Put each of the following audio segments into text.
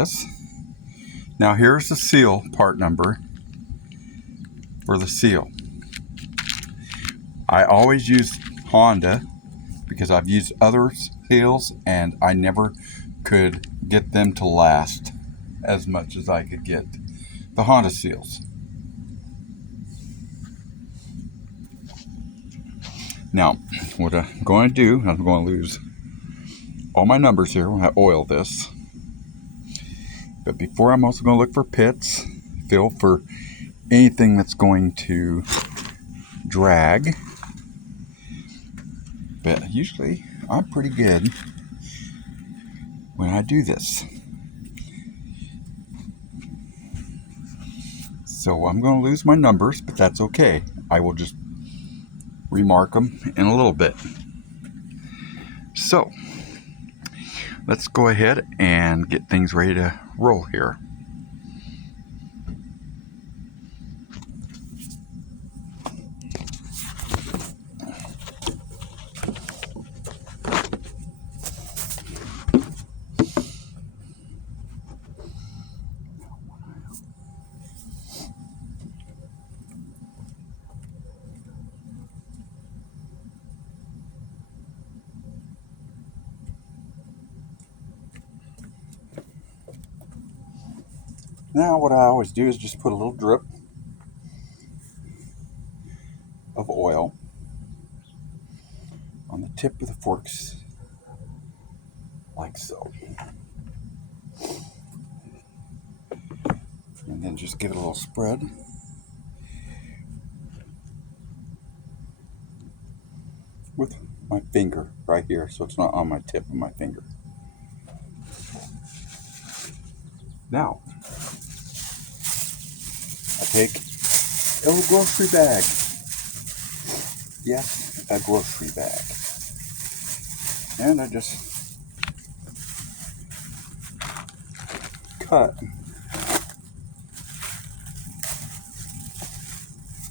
this. Now here's the seal part number for the seal. I always use Honda because I've used other seals and I never could get them to last as much as I could get the Honda seals. Now, what I'm going to do, I'm going to lose all my numbers here when I oil this. But before, I'm also going to look for pits, feel for anything that's going to drag. But usually, I'm pretty good when I do this. So I'm going to lose my numbers, but that's okay. I will just remark them in a little bit. So let's go ahead and get things ready to roll here. Now what I always do is just put a little drip of oil on the tip of the forks, like so. And then just give it a little spread. With my finger right here, so it's not on my tip of my finger. Now, I take a little grocery bag. Yes, a grocery bag. And I just cut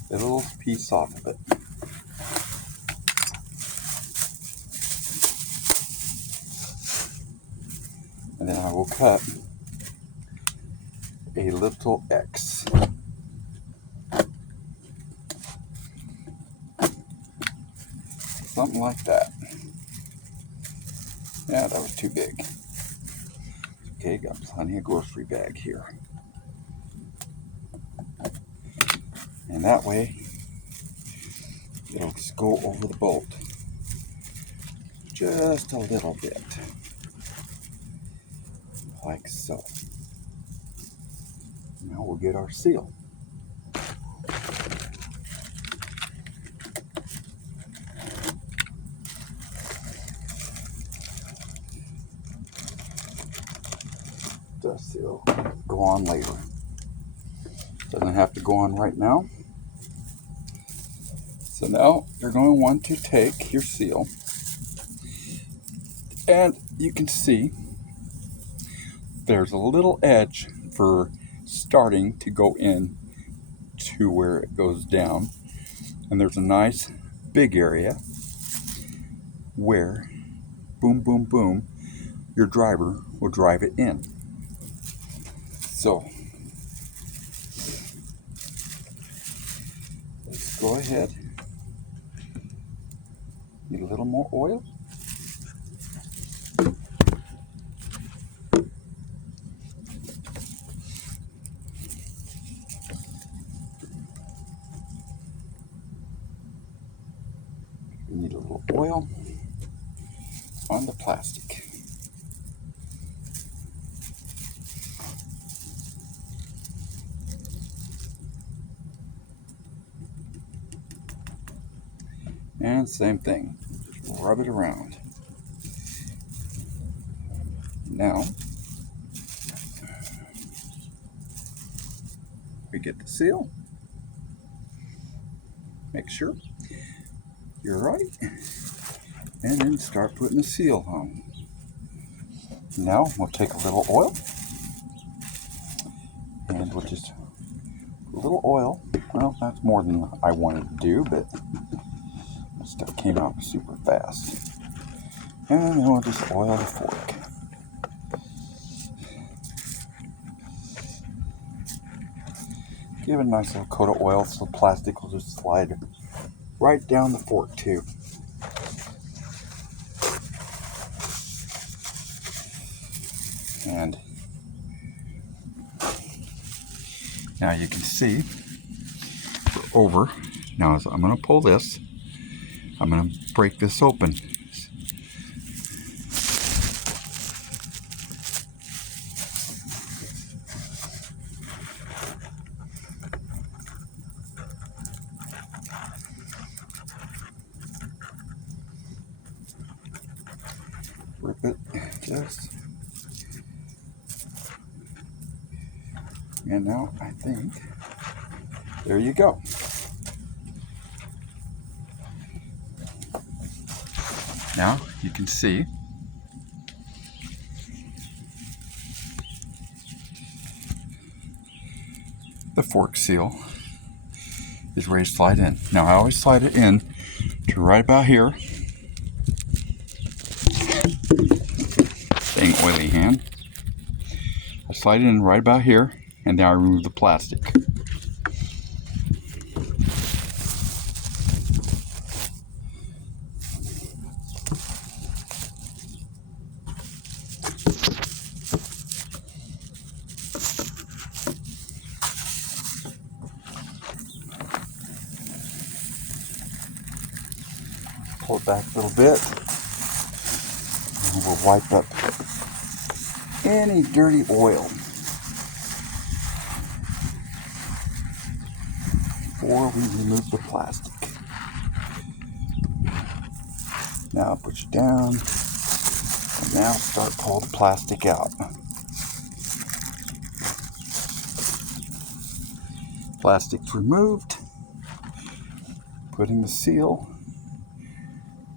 a little piece off of it. And then I will cut a little X. Something like that. Yeah, that was too big. Okay, got plenty of grocery bag here. And that way, it'll just go over the bolt. Just a little bit. Like so. Now we'll get our seal. The seal go on later. Doesn't have to go on right now. So now you're going to want to take your seal, and you can see there's a little edge for starting to go in to where it goes down, and there's a nice big area where boom boom boom your driver will drive it in. So let's go ahead, need a little more oil. We need a little oil on the plastic. And same thing, just rub it around. Now, we get the seal. Make sure you're right. And then start putting the seal on. Now, we'll take a little oil. And we'll just, a little oil. Well, that's more than I wanted to do, but this stuff came out super fast. And then we'll just oil the fork. Give it a nice little coat of oil so the plastic will just slide right down the fork too. And now you can see we're over. Now as I'm going to pull this, I'm going to break this open. Rip it just. And now I think, there you go. Now you can see the fork seal is ready to slide in. Now I always slide it in to right about here. Dang oily hand. I slide it in right about here, and now I remove the plastic. Pull it back a little bit, and we'll wipe up any dirty oil before we remove the plastic. Now put you down, and now start pull the plastic out. Plastic's removed, putting the seal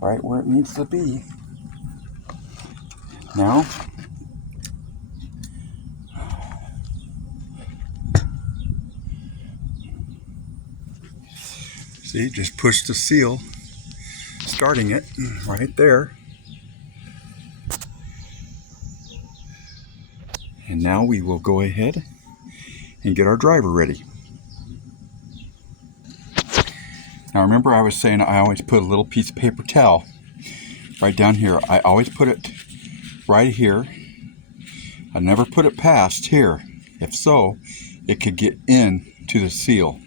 right where it needs to be. Now, see, just push the seal, starting it right there. And now we will go ahead and get our driver ready. Now remember I was saying I always put a little piece of paper towel right down here. I always put it right here. I never put it past here. If so, it could get into the seal.